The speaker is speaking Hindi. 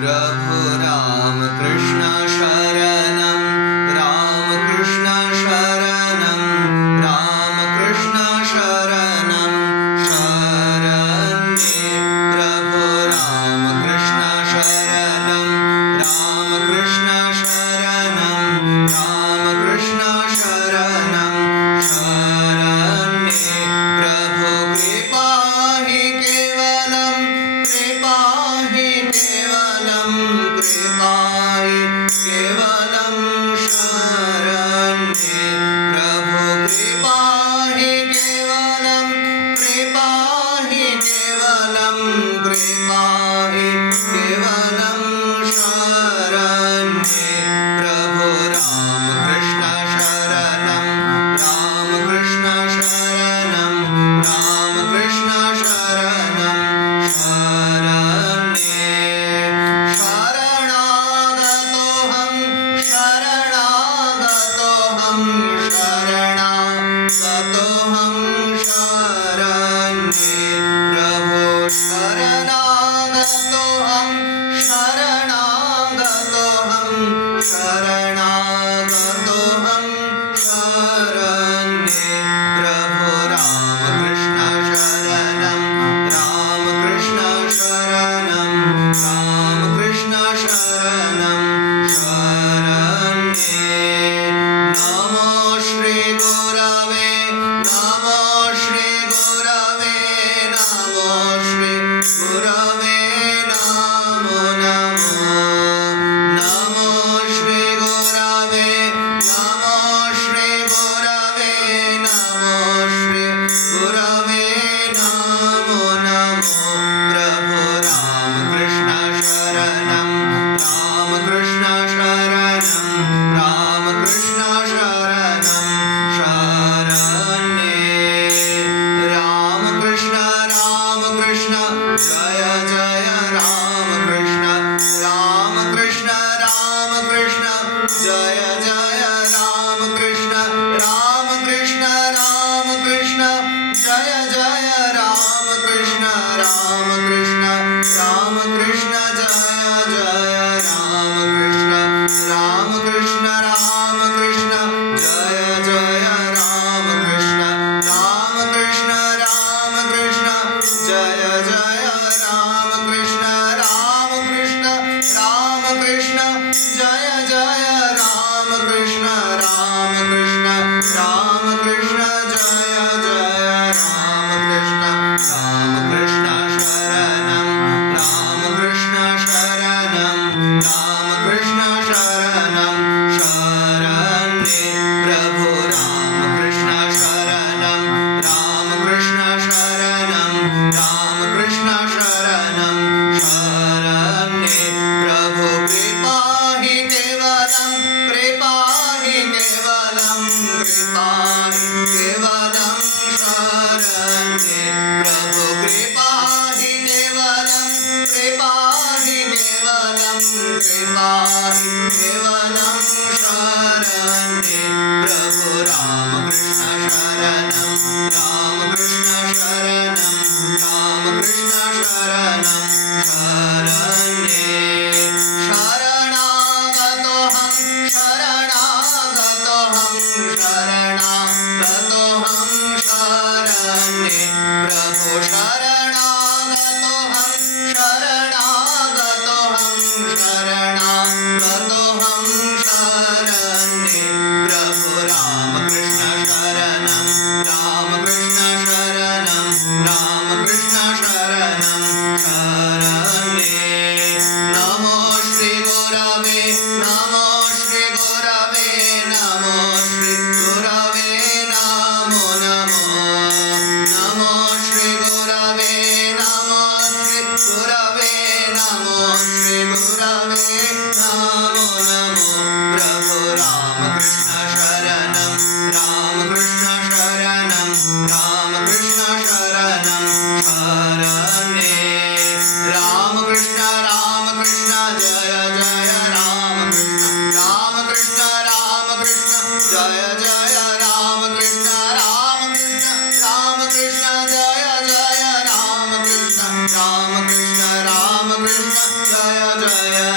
प्रभु राम कृष्ण शरणं राम कृष्ण शरणं राम कृष्ण शरणं शरण्ये प्रभु राम कृष्ण शरणं राम कृष्ण शरणं राम कृष्ण शरणं शरण्ये प्रभु कृपा हि केवलं कृपा हि केवलं कृपा हि केवलं शरण्ये प्रभु कृपा हि केवलं कृपा हि केवलं कृपा हि केवलं शरण्ये प्रभु राम कृष्ण शरणं राम कृष्ण शरणं राम कृष्ण शरणं शरण्ये शरणागतोऽहं शरणागतोऽहं शरणागतोऽहं शरण्ये प्रभो शरणागतोऽहं शरणागतोऽहं शरणागतोऽहं शरण्ये प्रभो राम कृष्ण शरणं राम कृष्ण शरणं राम कृष्ण शरणं शरण्ये नमो श्री गुरवे नमो श्री गुरवे नमो श्री गुरवे नमो नमो नमो श्री गुरवे नमो श्री गुरवे नमो श्री गुरवे नमो नमो प्रभु राम कृष्ण शरणं राम कृष्ण शरणं राम कृष्ण शरणं शरण्ये राम कृष्ण जय जय राम कृष्ण जय जय राम कृष्ण जय जय राम कृष्ण जय जय राम कृष्ण जय जय राम कृष्ण जय जय राम कृष्ण जय जय राम कृष्ण जय जय राम कृष्ण शरणं राम कृष्ण शरणं शरण्ये प्रभु राम कृष्ण शरणं राम कृष्ण शरणं शरण्ये प्रभु कृपा हि केवलं कृपा हि केवलं शरण्ये प्रभु कृपा हि केवलं शरण्ये प्रभु राम कृष्ण शरणं राम कृष्ण शरणं शरण्ये शरणागतोऽहं शरण्ये प्रभु शरणागतोऽहं शरण्ये प्रभु राम कृष्ण शरणं राम कृष्ण शरणं शरण्ये नमो श्री गुरवे नमो श्री गुरवे नमो श्री गुरवे नमो नमो नमो श्री गुरवे नमो श्री गुरवे नमो श्री गुरवे नमो नमो प्रभु राम कृष्ण शरणं राम कृष्ण शरणं शरण्ये राम कृष्ण जय जय राम कृष्ण जय जय राम कृष्ण जय जय राम कृष्ण जय जय